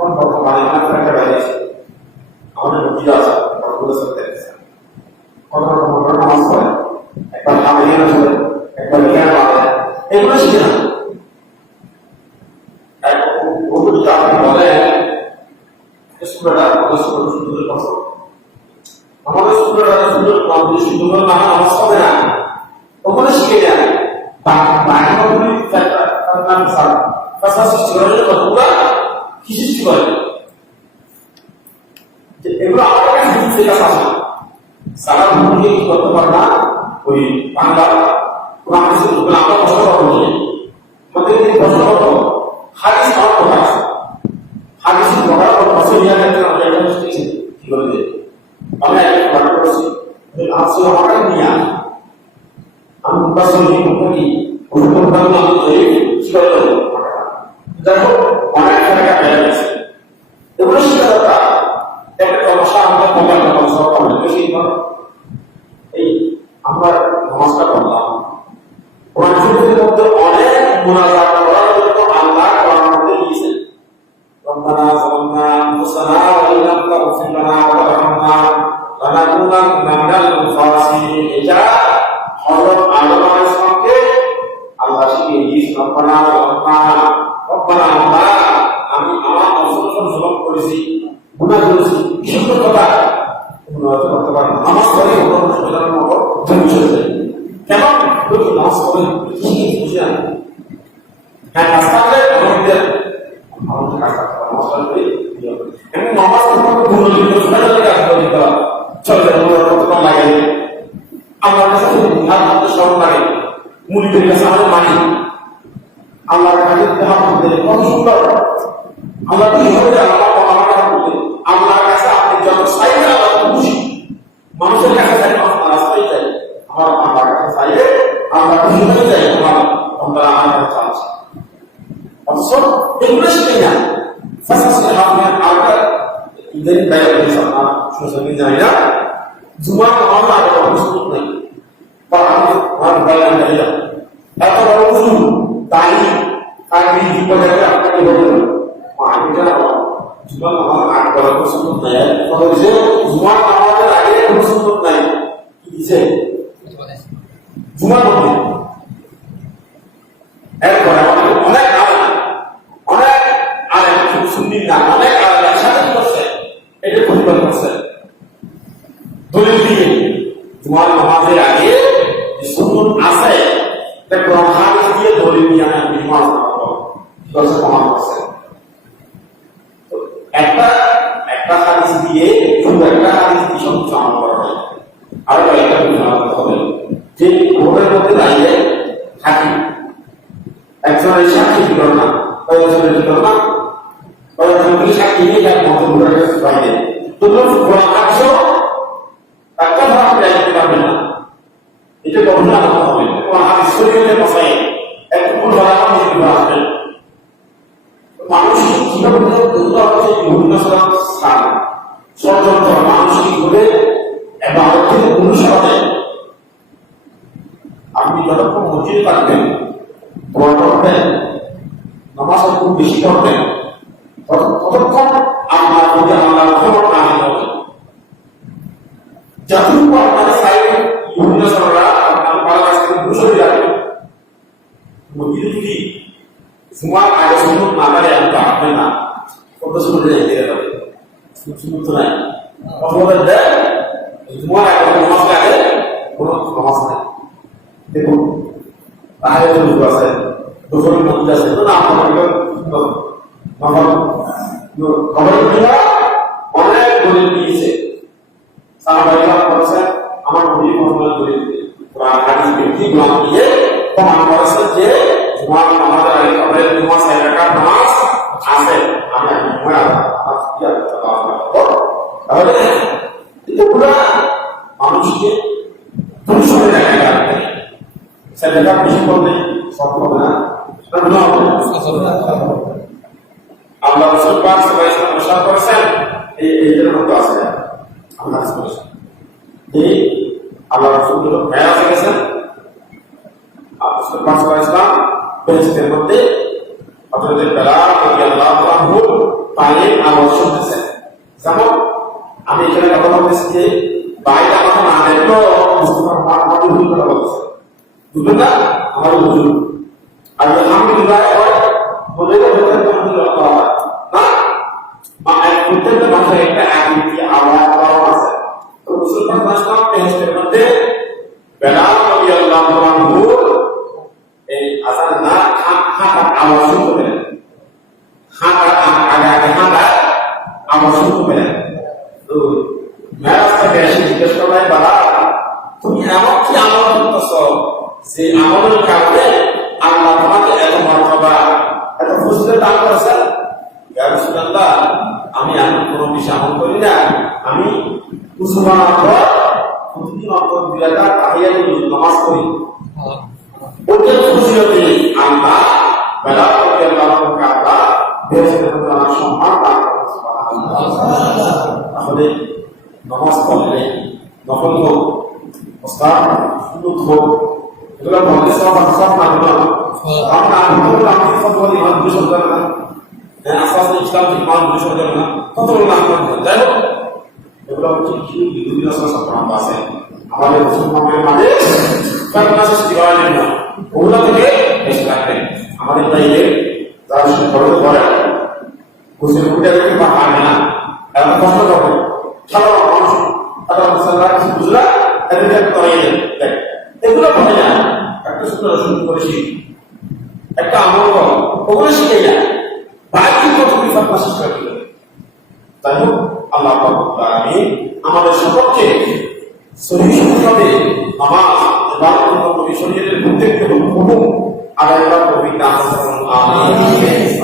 এখন বর্তমানে অনেক একটা বাইরে আছে আমাদের মসজিদ আছে কত রকম নামাজ পড়ে একবার হামিয়ান পড়ে একবার রিয়ান পড়ে এগুলো শিখে না আপনি বলেন স্কুলটা সুন্দর কথা আমাদের স্কুলটা সুন্দর সুন্দর নামাজ পড়ে না ওখানে শিখে যায় বাংলাগুলি নাম সারা ভাষা সৃষ্টি করে পুরা কি সৃষ্টি করে এগুলো আমাদের কাছে বুঝতে কাছে আসে সারা ভূমিকে কি করতে পারে না ওই বাংলা কোরআন আমরা কষ্ট করবো আমাদের এই কষ্ট করবো হাদিস আমার কথা আছে হাদিস পড়ার পর বছর নিয়ে গেছে আমরা এটা শিখেছি কি করে দিয়ে আমরা একটা পাঠ করছি আসলে আমাকে নিয়ে আমি বছর নিয়ে করি ওরকম আমি কি করে দেবো দেখো অনেক জায়গায় পেয়ে গেছে এগুলো শিখা দরকার একটা সমস্যা আমরা মোবাইল সমস্যা করলে বেশি এই আমরা নমস্কার করলাম কোরআন শরীফের মধ্যে অনেক মুনাজাত করার জন্য আল্লাহ কোরআন মধ্যে দিয়েছেন রব্বানা যালামনা আনফুসানা ওয়া ইন লাম তাগফির লানা ওয়া তারহামনা লানাকুনান্না মিনাল খাসিরিন এটা হযরত আদম আলাইহিস সালামকে আল্লাহ শিখিয়ে দিয়েছেন রব্বানা যালামনা রব্বানা আল্লাহ আমি আমার অসংখ্য জুলুম করেছি গুনাহ করেছি কিসের কথা করতে পারেন নামাজ পড়ে ওনার মতো ধ্বংস হয়ে যায় কেমন নামাজ পড়ে কি বুঝে না হ্যাঁ রাস্তাতে আমাদের নামাজ পড়ে এবং নামাজ পড়তে ভুল কাজ করে চলে কতটা লাগে আমার কাছে আমাদের সব লাগে মুড়িদের কাছে আমাদের মানি আল্লাহর কাছে আমাদের কত সুন্দর আল্লাহ কি হবে আল্লাহর কাছে আপনি যত চাইলে আল্লাহ খুশি মানুষের কাছে চাই রাস্তায় চাই আমার আল্লাহর কাছে চাইলে আল্লাহ খুশি হয়ে যায় আমরা আমার কাছে চাচ্ছি অথচ এগুলো শিখে না ইদানিং বাইরে আপনার শুনছেন জানি না জুমা আমার আগে প্রস্তুত নাই বা আমি আমার বাইরে যাই এত বড় উজু তাই আগে বিপদে আপনাকে বলবেন আমি জানা জুমা আমার আগে বড় প্রস্তুত নাই ফলে যে জুমা আমাদের আগে প্রস্তুত নাই কি দিছে জুমা বলতে এরপর আমাদের অনেক আলেম সুন্নি না অনেক আলেম একসাথে করছে এটা প্রতিবাদ করছে দলিল দিয়ে জুমার নামাজের আগে যে সুন্নত আছে এটা কোরআন হাদিস দিয়ে দলিল দিয়ে আমি নামাজ পড়ব দর্শক প্রমাণ করছে একটা হাদিস দিয়ে শুধু একটা হাদিস দিয়ে সব কিছু আমল করা যায় আর একটা বিষয় হবে যে ভোটের মধ্যে দাঁড়িয়ে থাকি একজনের সাক্ষী দিল না কয়েকজনের দিল না কয়েকজনকে সাক্ষী নিয়ে তার মতগুলোর কাছে বাইরে তোমরা আছো একটা ভাব দিতে পারবে না এটা গবেষণা করতে হবে শরীরের কথায় একটু ভুল আসবে মানসিক কিভাবে এগুলো হচ্ছে বিভিন্ন স্থান ষড়যন্ত্র মানসিক ভাবে এবং আর্থিক অনুসারে আপনি যতক্ষণ মসজিদে থাকবেন দোয়া করবেন নামাজ খুব বেশি করবেন ততক্ষণ আপনার মধ্যে আল্লাহর খবর নাজিল হবে যতটুকু আপনার সাইডে বিভিন্ন সররা আপনার পাড়ার কাছ থেকে বসে যাবে মসজিদে যদি জুমার আগে সুন্নত না করে আমি তো আসবে না কত সুন্দর যেতে যাবে সুন্নত তো নাই অথবা দেয় জুমার আগে নামাজ আগে কোনো নামাজ নাই দেখুন তাহলে তো আছে দুপুরের মধ্যে আছে তো না অনেক দলিল দিয়েছে আমার নবী মোহাম্মদ দলিল দিয়ে প্রমাণ করেছে যে আমাদের আগে আমাদের নামাজ নামাজ আছে আমি তাহলে পুরা মানুষকে দেখা বেশি করবে সব হবে না আল্লাহ রাসূল পাক সাল্লাল্লাহু আলাইহি ওয়াসাল্লাম ইরশাদ করেছেন এইটার মধ্যে আছে আমরা করেছেন এই আল্লাহ রাসূল মেরাজে গেছেন রাসূল পাক সাল্লাল্লাহু আলাইহি ওয়াসাল্লাম বেহেশতের মধ্যে হযরত বেলাল রাদিয়াল্লাহু আনহু পানির আবশ্যক আছে। যেমন আমি এখানে কথা বলতেছি যে বাইরে আমাকে না দেখলেও বুঝতে পারবো আমাদের ভুল কথা বলছে, বুঝবেন না আমাদের ভুল। আর আলহামদুলিল্লাহ বলে না প্রত্যেকটা ভাষায় একটা আকৃতি আবহাওয়া আছে। তো মুসলমান ভাষা পেহেস্টের মধ্যে বেলাল রাদিয়াল্লাহু আনহু এই আযান না হাঁটার আওয়াজ শুনতে পেলেন, হাঁটার আগে হাঁটার আওয়াজ শুনতে পেলেন। তো মেরাজ থেকে এসে জিজ্ঞেস করলেন, বাবা তুমি এমন কি আমল করতেছ যে আমলের কারণে আল্লাহ তোমাকে এত মর্যাদা এত ফজিলত দান করেছেন? ইয়া রাসূলুল্লাহ আমি এমন কোনো বিষয় আমল করি না, আমি মুসলমান পর প্রতিদিন অন্তত 2 রাকাত তাহিয়াতুল নামাজ পড়ি। ওদের ফজিলতে আল্লাহ বেলাল রাদিয়াল্লাহু আনহু আল্লাহ বেহেশতের মধ্যে আমার সম্মান দান করেন। সুবহানাল্লাহ। তাহলে নামাজ পড়লে নফল হোক ওস্তাদ সুন্নত হোক এগুলো বলতে সব সব না হলো আমরা আমি ফতোয়া ইমান বিশদ করে না আসাস ইসলাম ইমান বিশদ করে না কত নাম করে যাই হোক এগুলো হচ্ছে কি বিভিন্ন সব আছে আমাদের মুসলমানের মাঝে কারণা সৃষ্টি করা যায় না, ওগুলো থেকে বেশি রাখবেন। আমাদের বাইরে যারা খরচ করে বুঝে উঠে দেখে বা পারে না এত কষ্ট করবে সাধারণ মানুষ সাধারণ মুসলমান কিছু বুঝলা এদের করাই দেয় এগুলো বলে না একটা সুন্দর শুরু করেছি একটা আমল করো ওগুলো শিখে যায় বাকি কত বিফাত চেষ্টা করবে। তাই হোক আল্লাহ আমিন আমাদের সকলকে সহিষ্ণুভাবে নামাজ ইবাদত ও শরীরের প্রত্যেকটি হুকুম আদায় করার তৌফিক দান করুন। আমিন।